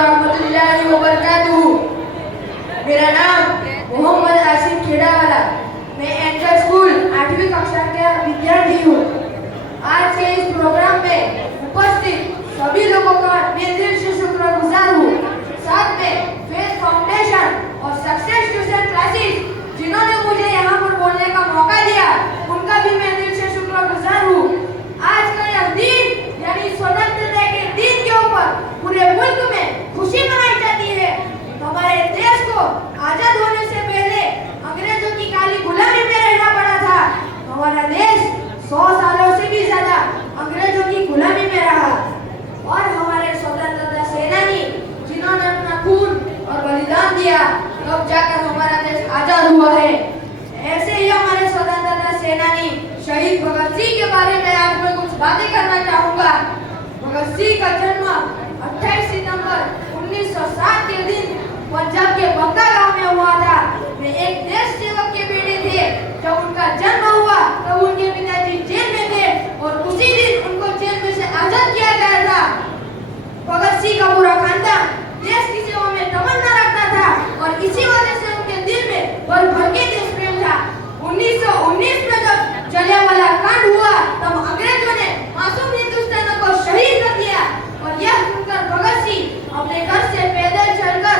रहमतुल्लाहि व बरकातुहू। मेरा नाम मोहम्मद आसिफ खेड़ावाला। मैं एंकर स्कूल 8वीं कक्षा का विद्यार्थी हूँ। आज के इस प्रोग्राम में उपस्थित सभी लोगों का मैं दिल से शुक्रगुजार हूँ। साथ में फेथ फाउंडेशन और सक्सेस ट्यूशन क्लासेस जिन्होंने मुझे यहाँ पर बोलने का मौका दिया, उनका भी मैं दिल से शुक्रगुजार हूँ। आज का यह दिन यानी स्वतंत्रता के दिन के ऊपर पूरे मुल्क में खुशी मनाई जाती है। हमारे देश को आजाद होने से पहले अंग्रेजों की काली गुलामी में रहना पड़ा था। हमारा देश 100 सालों से भी ज्यादा अंग्रेजों की गुलामी में रहा और हमारे स्वतंत्रता सेनानी जिन्होंने अपना खून और बलिदान दिया, तब जाकर हमारा देश आजाद हुआ है। ऐसे ही हमारे स्वतंत्रता सेनानी शहीद भगत सिंह के बारे में आज मैं कुछ बातें करना चाहूँगा। भगत सिंह का जन्म 28 सितंबर 1907 के दिन पंजाब के बंगा गांव में हुआ था। वे एक देश सेवक के बेटे थे। जब उनका जन्म हुआ तब उनके पिताजी जेल में थे और उसी दिन उनको जेल में से आजाद किया गया था। भगत सिंह का पूरा खानदान देश की सेवा में तमन्ना रखता था और इसी वजह से उनके दिल में भर भर के देश प्रेम था। 1919 में जब जलियांवाला कांड हुआ तब अंग्रेजों ने मासूम हिंदुस्तानियों को शहीद कर दिया और यह सुनकर भगत सिंह अपने घर से पैदल चलकर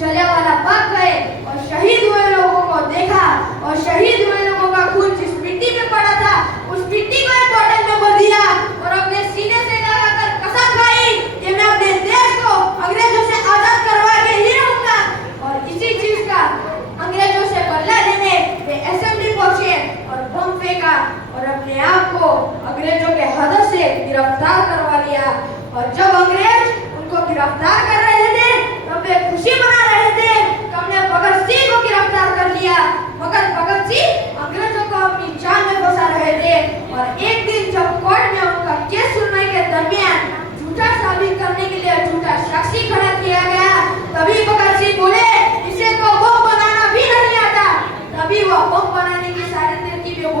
जलियांवाला बाग गए और शहीद हुए लोगों को देखा और शहीद हुए लोगों का खून जिस मिट्टी में पड़ा था उस मिट्टी को एक बोतल में भर दिया और अपने सीने से लगाकर कसम खाई कि मैं अपने देश को अंग्रेजों से आजाद करवा के ही रहूंगा। और इसी चीज का अंग्रेजों से बदला लेने वे असेंबली पहुंचे और बम फेंका और अपने आप को अंग्रेजों के हाथों से गिरफ्तार करवा लिया। और जब अंग्रेज उनको गिरफ्तार कर रहे थे तब वे खुशी मना रहे थे कि हमने भगत सिंह को गिरफ्तार कर लिया, मगर भगत सिंह अंग्रेजों को अपनी जान में फंसा रहे थे। और एक दिन जब कोर्ट में उनका केस सुनने के दरमियान झूठा साबित करने के लिए झूठा साक्षी खड़ा किया गया, तभी भगत सिंह बोले इसे तो बम बनाना भी नहीं आता। तभी वह बम बनाने की सारी तरकीबें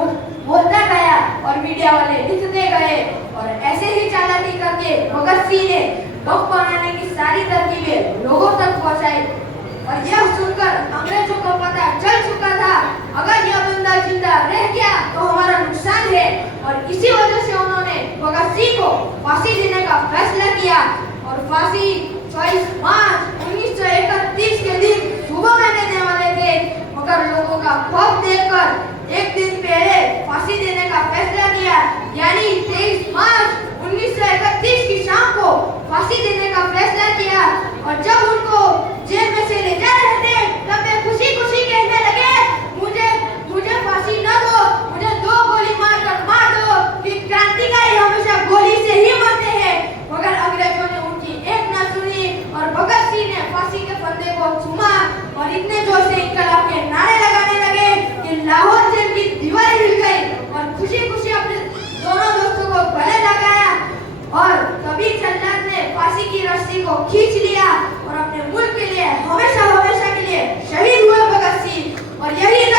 बोलता गया और मीडिया वाले लिखते गए और ऐसे ही चालाकी करके भगत सिंह ने बम बनाने की सारी तरकीबें लोगों तक पहुंचाई। और यह सुनकर अंग्रेजों को पता चल चुका था अगर यह बंदा जिंदा रह गया तो हमारा नुकसान है। और इसी वजह से उन्होंने भगत सिंह को फांसी देने का फैसला किया और फांसी 24 मार्च 1931 के दिन सुबह में देने वाले थे, मगर लोगों का खौफ देखकर एक दिन पहले फांसी देने का फैसला किया, यानी 23 मार्च 1931 की शाम को फांसी देने का फैसला किया। और जब उनको जेल में से ले जा रहे थे तब वे खुशी खुशी कहने लगे मुझे फांसी न दो, मुझे 2 गोली मार दो कि क्रांतिकारी हमेशा गोली से ही मरते हैं। मगर अंग्रेजों ने उनकी एक न सुनी और भगत सिंह ने फांसी के फंदे को चूमा और इतने जोर से इंकलाब के नारे लगाने लगे कि लाहौर जेल की दीवारें हिल गई और खुशी खुशी अपने दोनों दोस्तों को गले लगाया। और तभी जल्लाद ने फांसी की रस्सी को खींच लिया और अपने मुल्क के लिए हमेशा हमेशा के लिए शहीद हुए भगत सिंह। और यही